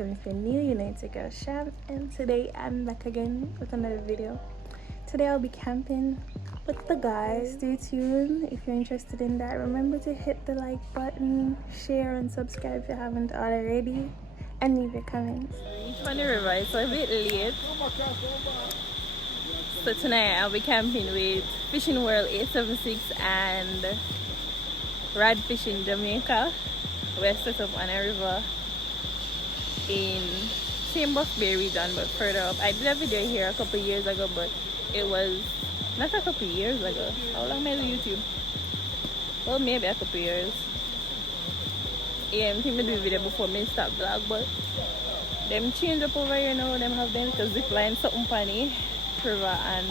welcome. If you're new, you know it's your girl Sham, and today I'm back again with another video. Today I'll be camping with the guys. Stay tuned if you're interested in that. Remember to hit the like button, share and subscribe if you haven't already, and leave your comments. It's on the river, it's a bit late. So tonight I'll be camping with Fishing World 876 and Rad Fishing Jamaica. We're set up on a river in same Buck Bay region but further up. I did a video here a couple years ago, but it was not a couple years ago. How long am I on YouTube? Well, maybe a couple years. Yeah, I think I do a video before me stop vlog, but them change up over here now. Them have them to zip line something funny river, and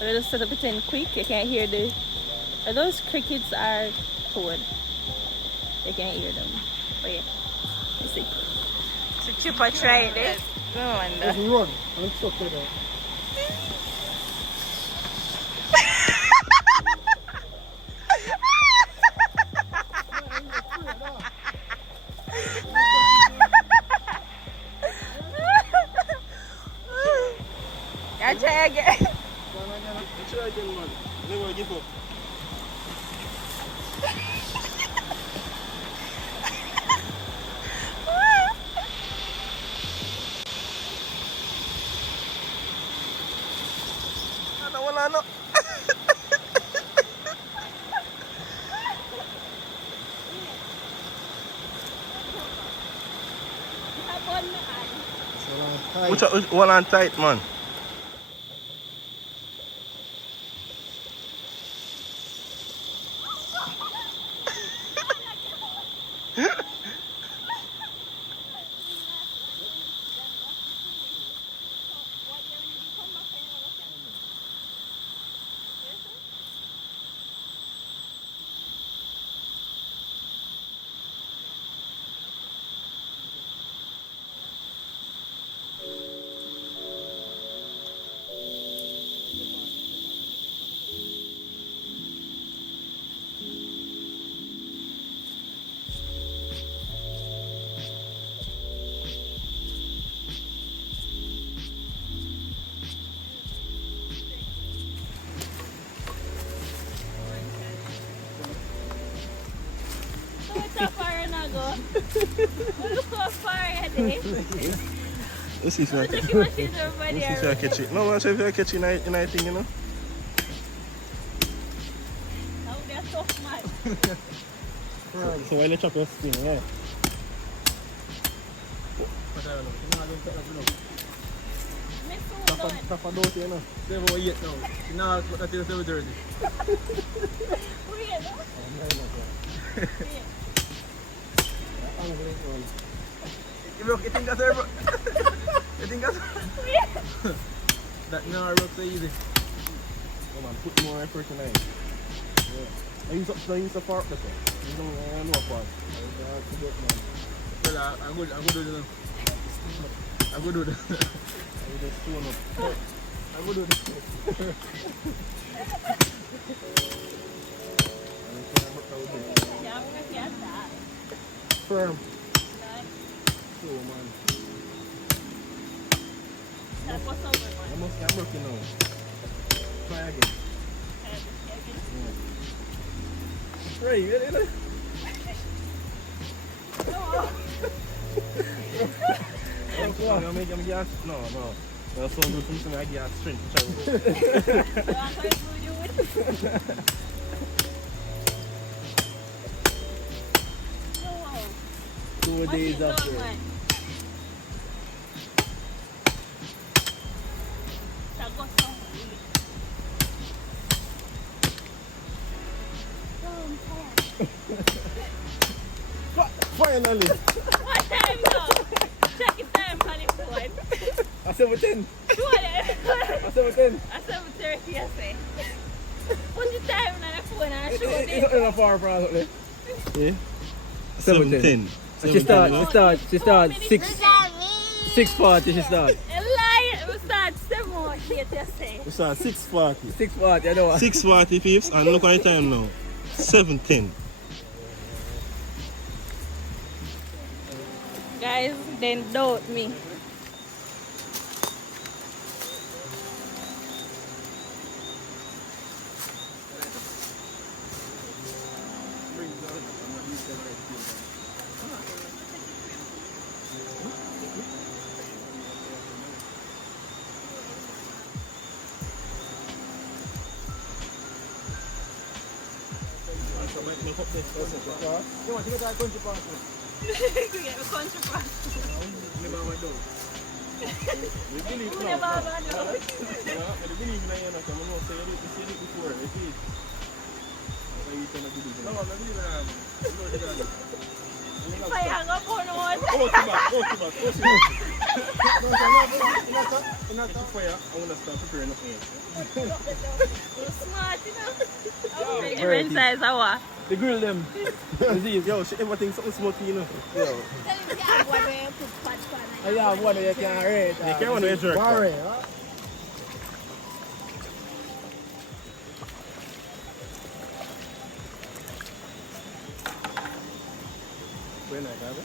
they just set up it in quick. You can't hear those crickets are cold. You can't hear them. But yeah, you see. So Chipper tried it. No wonder. Just run and chuck it out. I'll try again. Try again, man. Never give up. No. Which one on tight, man? Look how far ahead. Let's see if I catch it. No, man, say if I catch it in a thing, you know. That would be a tough match. So why you chop your skin, yeah? Tough about you know. 7 now. You know what that is 7:30. Weird, huh? You think that's ever? You think that's? That no rock so easy. Come on, put more effort in it. Yeah. I use a fork that's it. You don't know fork. Well, I'm good with it. I'm good with it. I'm just stone up. I'm good with it. Yeah, I'm gonna get that. Firm. So man. That was over, man. I'm working now. Try again. Right, you know? I'm making gas. No. That's so good for me. I get strength. Two days after. Finally! What time now? Check the time on the phone. At 7:10. At 7:10. At 7:30, I say. Put the time on the phone and show It's it. not enough far for us, yeah? 7:10. She start 6:40 she start. A lie, we start 7:08, you say. We start 6:40. 6:40, I know. 6:40 peeps, and look at the time now. 7:10. Guys, then doubt me. You want to get that country passport? You get a country passport. Never went down. We believe You now. never have a Yeah, we believe in you. I'm not saying it. You said it before. You see it. That's why you cannot believe in it. No, I believe in it. You know what you're doing. If I hang up on one. Go to back. Go to back. Go to back. Not that fire. I want to start preparing up here. You're smart, you know. The different size of what? The grill them. Yo, she everything something smoky, you know. Yo. Tell him you have one where you put pot pan. I have one where you can rate. You can't one where you jerk. Barry, huh? Very nice, have it?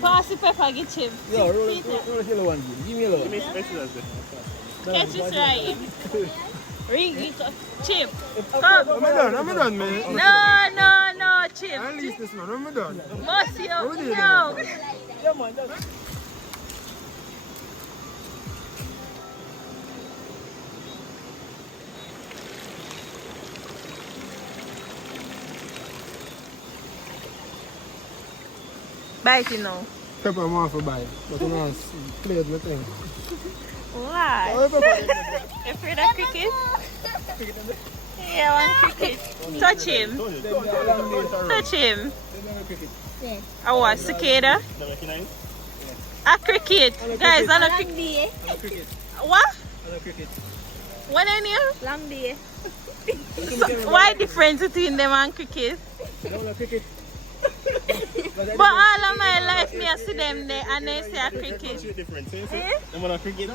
Pass the pepper, get chip. Yo, roll the yellow one. Give me a little. Give me spices as well. Catch it right. Ring it up. Chip. Come. I'm done, man. No, Chip. I least this man, I'm done. Must you? What did you No. Yeah, man, that's Bite it now. pepper I'm off for buy, but I'm not play with my thing. Why? Afraid of cricket? Yeah, one cricket. Touch him. Touch him. Oh, what? Cicada? A cricket. Guys, on a cricket. What? What are you? Long day. So, why difference between them and cricket? But all of my life, me I see them there and they say a cricket. Different. Eh? Them on a cricket.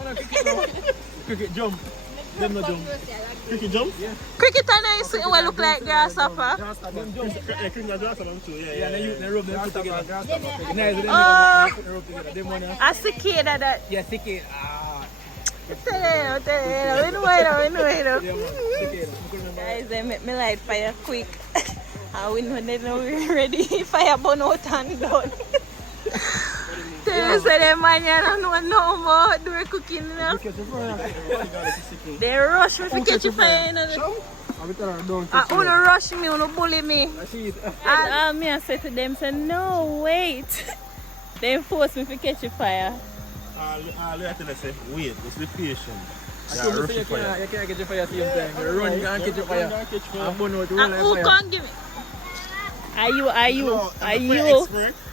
Cricket jump. Them no jump. Cricket jump? Yeah. Cricket and I see what look like grasshopper. Them jump. Cricket and grass them too. Yeah, they rub them together. Oh, a cicada that. Yeah, cicada. Ah. Tell you, guys, they make me light fire quick. And we know they know we're ready. Fire burn out and done. Tell you, say them man, you don't know no more do the cooking, you know. They rush me to catch you fire, you know. You rush me, you bully me. And me I say to them, say, no, wait. They force me to catch you fire. Let's say, wait, let's be patient. You can't get your fire same time. You run, you can't catch your fire. I'm going to And who can't give me? Are you?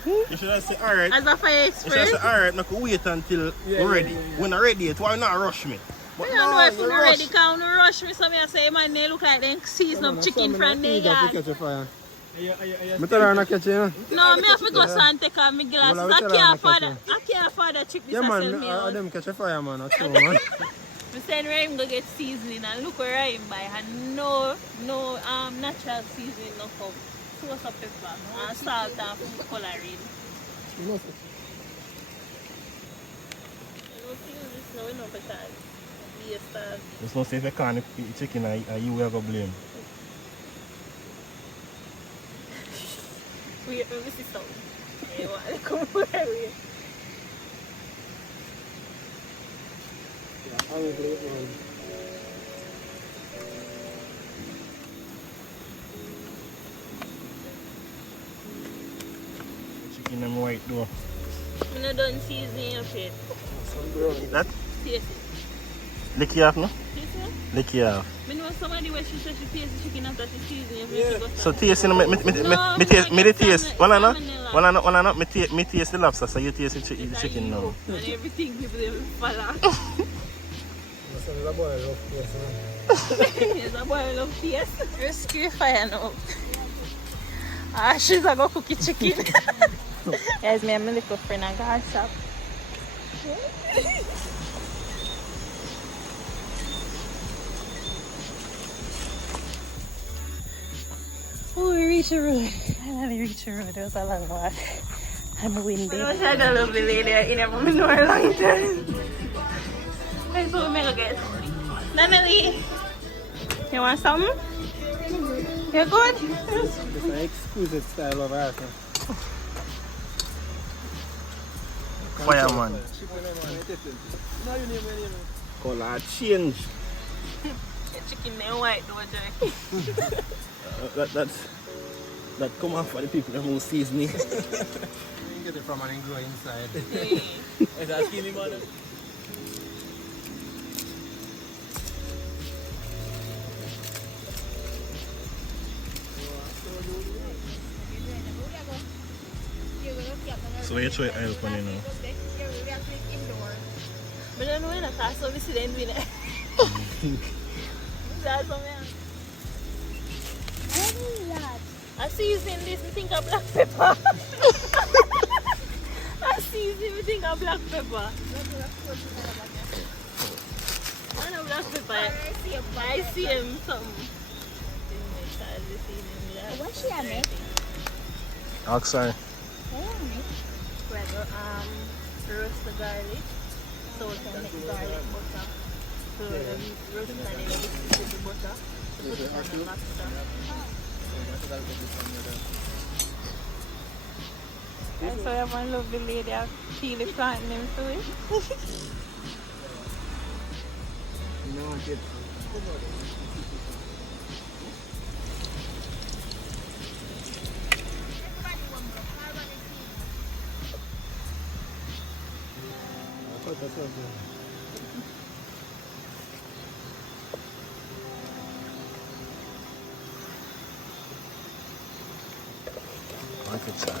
You should have said, alright. As a fire You should expert? have said, alright, I could wait until we're ready. When I'm ready, why not rush me? I don't know if you're ready, because you rush me, so I say, man, they look like they season up chicken from the yard. I tell her not catch you, know? No, I have to go and take off my glasses. Well, I can't afford the trip this Yeah, man, me I out. them catch a fire, man. That's true, man. I said, Ryan go get seasoning and look where I'm by. And no natural seasoning, no come. Sauce of pepper and salt and food coloring. You know, feel this now, you know, because we are starving. It's not say if you can't eat chicken, you will go blame. Wait, let me see something. Yeah, what? Come over here. I will do it, man. Chicken and white though. I'm not done seasoning your shit. That? Taste it. Lick it off, no? Taste it? Lick you off. I know somebody where she said she tastes the chicken after she seasons it. Yeah. So taste, me taste. One not, me taste the lobster, so you taste the chicken now. And everything people them follow. There's a boy love taste, man. There's a boy love taste. Rescue fire now. Ah, she's a go cookie chicken. Guys, me and my little friend I got a shop. Oh, we reached the road. Finally reached the road. It was a long walk and windy. I wish I had a lovely lady in a moment more long time. That's what we make a get. Natalie, you want something? You're good? It's an exquisite style of art. Fireman. Color change. The chicken name white though, Jack. That come off for the people that won't season it. You can get it from an grow inside. Is that skinny man? So you try oil pan, you know? But I don't know when I pass, so we see the end winner. That's what I see you saying this, we think of black pepper. I see you saying we think of black pepper. I know black pepper. I see him some. What she a make? Oxide. Roast the garlic. So we can make garlic butter. So we roast it and then we mix it with the butter. To put it on the lobster. And so I have one lovely lady I'll peel the planting them to it. No, get. I could try.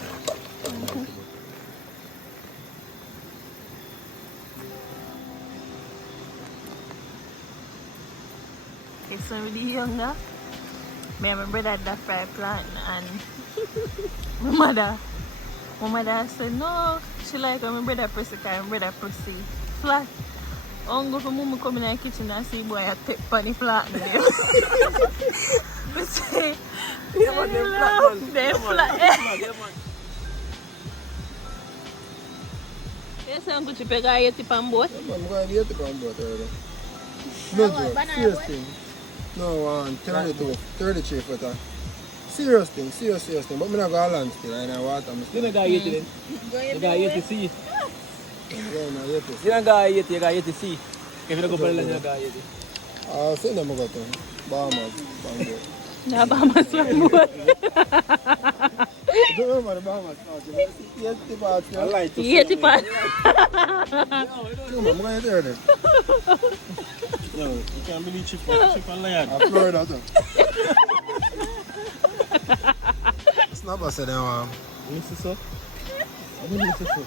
Okay, so when we were younger, me and my brother had that fry plant and my mother said no, she like when my brother press it and my brother press it flat. I go for mama come in the kitchen and see boy a pep on the plant there. We say, they're flat. Yes, I'm going to pick a yeti pan boat. I'm going to get the pan boat already. No joke, serious thing. No, 32, 33 footer. Serious thing. But I'm not going to land still. I know what I'm still. You don't got yeti then? You got yeti see. Yeah, no, yeti. You don't got yeti, you got yeti see. If you don't go for the land, you don't got yeti. Send them go to Bahamas, Bangor. Yeah, Bahamas pan boat. Don't remember the Bahamas part. Yeti part. I like to Yeti pan. I'm going to there then. Yo, you can't believe chip and layered. Florida too. Snapper said they want. Miss so? I don't miss so.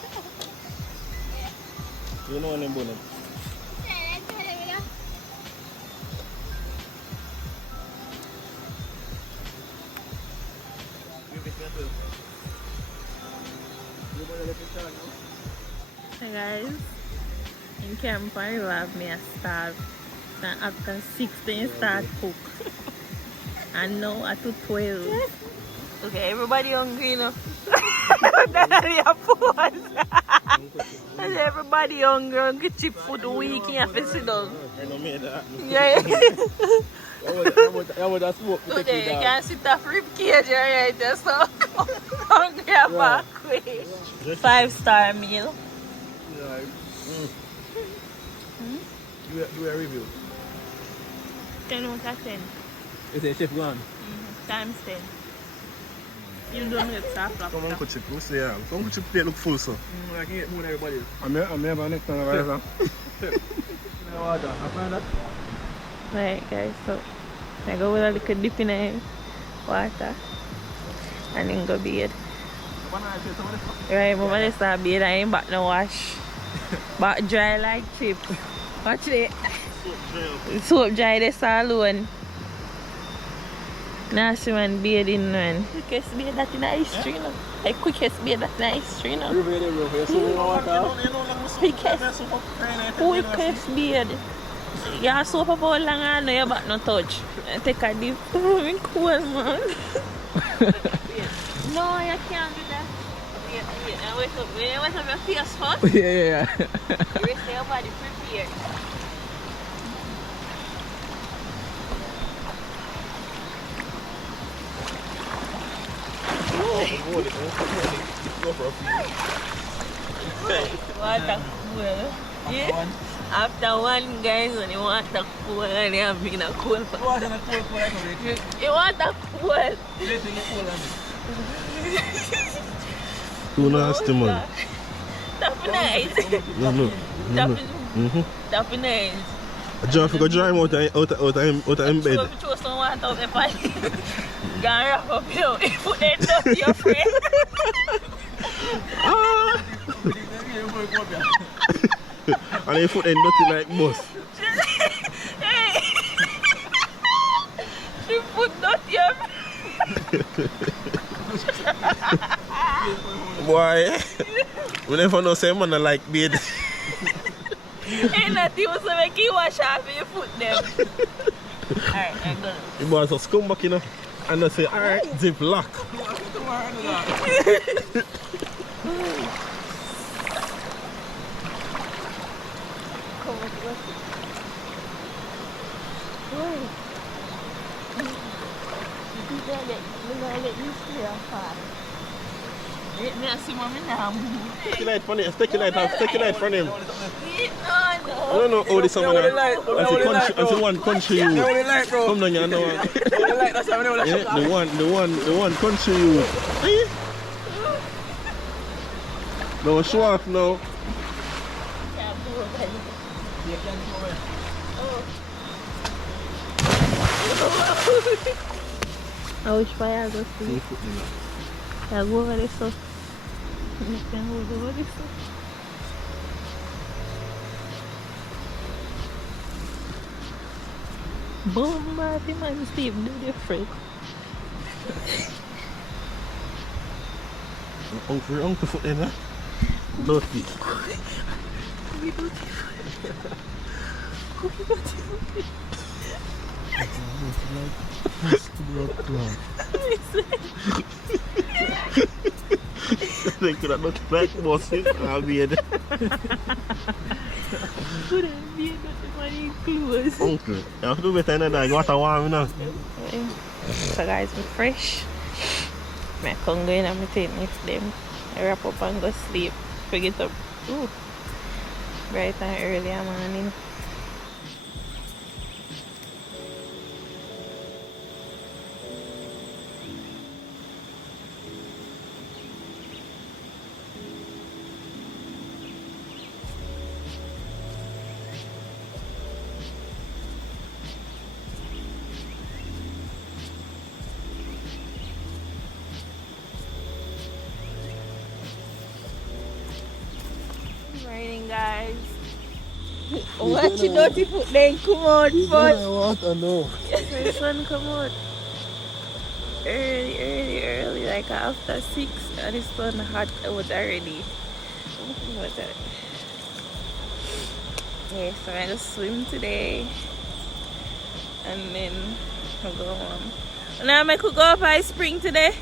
You know what I'm doing? Hey guys, in camp I have me a starve. And after 16 start cook. And now at 12. Okay, everybody hungry you know. Everybody hungry cheap food week you have to sit down. I don't made that. Yeah. I would have smoked. Okay, you can sit off rib cage right there, so hungry about quick. 5-star meal. Do a review. 10 out of 10. Is it chef gone? Times 10. You don't get soft Come on, chip. What's the yeah? Come on, chip. Plate look full, so. I can eat more than everybody else. I'm never next time. No water. I find that. Alright guys, so I go with a little dip in the water and then go bathe. Right, mama just start bathe and ain't back no wash. Back dry like chip. Watch it. Soap dry this alone. Now she man bathing man. Quickest bathe that in the history now. The quickest bathe that in the history now. Quickest bathe. Yeah, soap up all long and your back no touch. Take a dip. I'm cool man. No, you can't do that. Wait up your face first. Yeah. You rest your body prepared. Water cool. Yeah. After one guys when you want the cool and you have been a cool. You want the cool. Too nasty, man. Tap nice. No. Tap nice. John, if you go dry him out of bed. So if you throw some water out the pot, go wrap up your foot and touch your friend. And your foot ain't dirty like boss. Hey! She put dirty your friend. Boy, we never know say man like bed. Ain't nothing was to make you wash off your foot them. Alright, I'm gonna. The boys just come back, you know, and they say, alright, zip lock. Come on, what's it? You're gonna let me stay apart. Me I see mommy now move. Take your light from him, take your light from him. No. I don't know how this someone as a one country you. Come down here, no. Yeah, the one country you. See? No, show off now. I wish I go see. I'll go over this so. You can hold over this so. Boom, man, Steve, do different. Uncle foot in, huh? Dirty. They could have not like bosses. I'll be in. Could have been money clothes. Uncle, you have to do better than that. Water warm, you know. So guys, I'm fresh. I can go in and take next them. I wrap up and go sleep. Forget up. Ooh. Bright and early morning. Morning guys. Watch your dirty foot then come out first. Water, no. The sun come out early, like after 6 and it's sun hot out already. What's that? Yeah, so I just swim today and then I'll go home. Now I could go by spring today.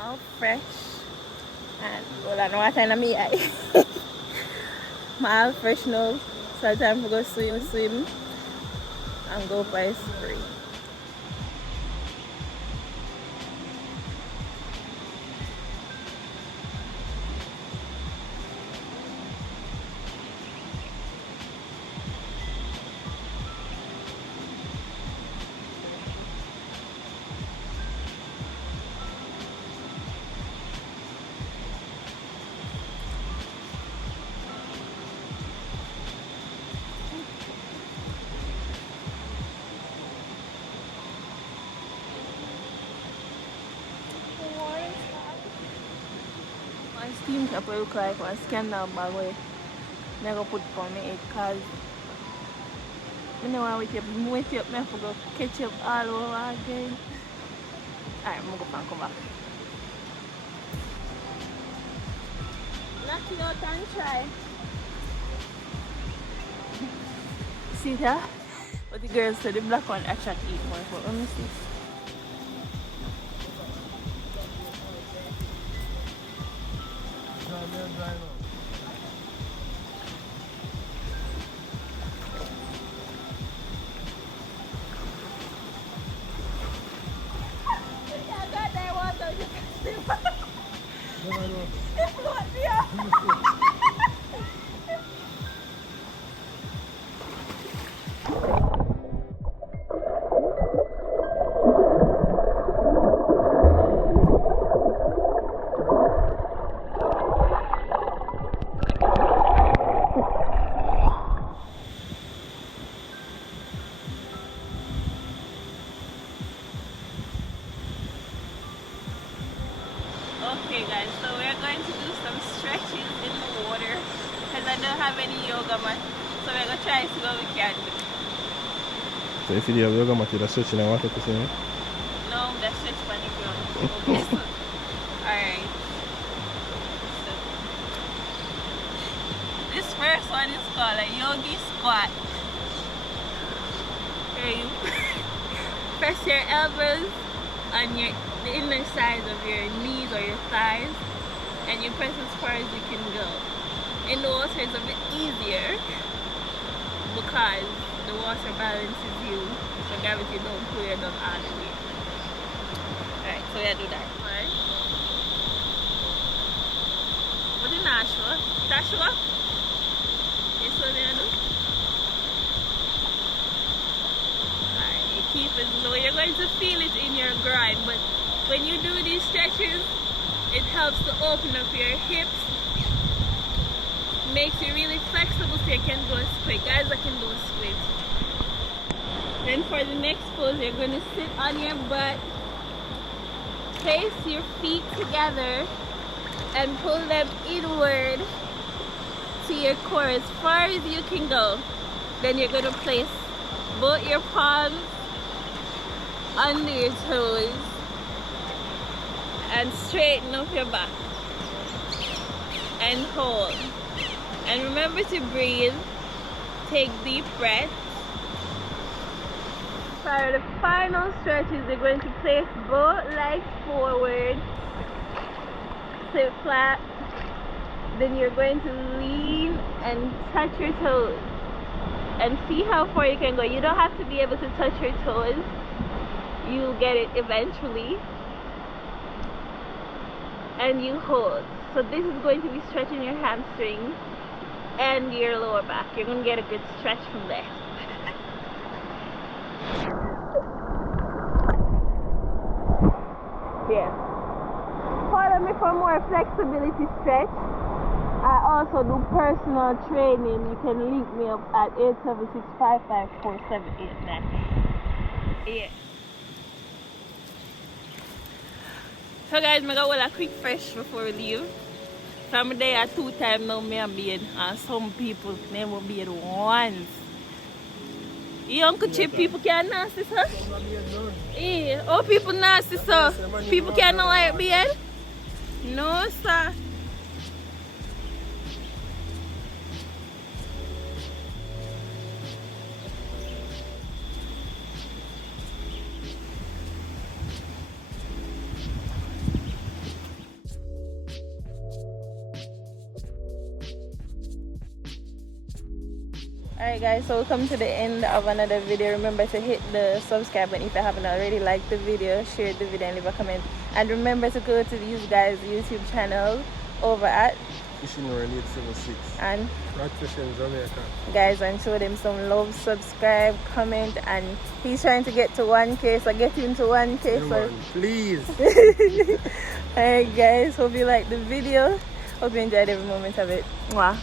all fresh and well I know what time me eye. I'm all fresh now. So time to go swim and go for a spray. My steam cap will look like one scandal bag way. I go put on my head because I know I wake up, I have to go catch up all over again. Alright, I'm going to go and come back. Knock it out and try. See that? But the girls said the black one attract eat more. But let me see. Okay guys, so we're going to do some stretches in the water because I don't have any yoga mat, so we're going to try to see what we can do. So if you have yoga mat, you're stretching and water to see me? No, that's stretch on the ground. Alright. So, this first one is called a yogi squat. Here you press your elbows on the inner sides of your knees or your thighs, and you press as far as you can go. In the water it's a bit easier because the water balances you, so gravity don't pull you down all the way. Alright, so yeah, do that. Alright. What did Nashua? Tashua? Yes, what did I do? Alright, you keep it low. You're going to feel it in your groin, but when you do these stretches, it helps to open up your hips, makes you really flexible so you can do a split. Guys, I can do a split. Then for the next pose, you're going to sit on your butt, place your feet together, and pull them inward to your core as far as you can go. Then you're going to place both your palms under your toes and straighten up your back and hold. And remember to breathe. Take deep breaths. For the final stretches, you're going to place both legs forward, sit flat. Then you're going to lean and touch your toes and see how far you can go. You don't have to be able to touch your toes. You'll get it eventually. And you hold. So this is going to be stretching your hamstrings and your lower back. You're going to get a good stretch from there. Yeah. Follow me for more flexibility stretch. I also do personal training. You can link me up at 876-554-789. Yeah. So guys, I got a quick fresh before we leave. So I'm there at 2 times now, me and beard, and some people never beard once. You Uncle Chip, people can't nasty, sir? Yeah, oh, people nasty, sir. People can't know like beard? No, sir. Alright guys, so we'll come to the end of another video. Remember to hit the subscribe button if you haven't already, like the video, share the video and leave a comment. And remember to go to these guys' YouTube channel over at Fishing World 876 and Rad Fishing Jamaica. guys, and show them some love, subscribe, comment, and he's trying to get to 1K, so get him to 1K. Come So on, please. alright guys, hope you like the video. Hope you enjoyed every moment of it. Mwah.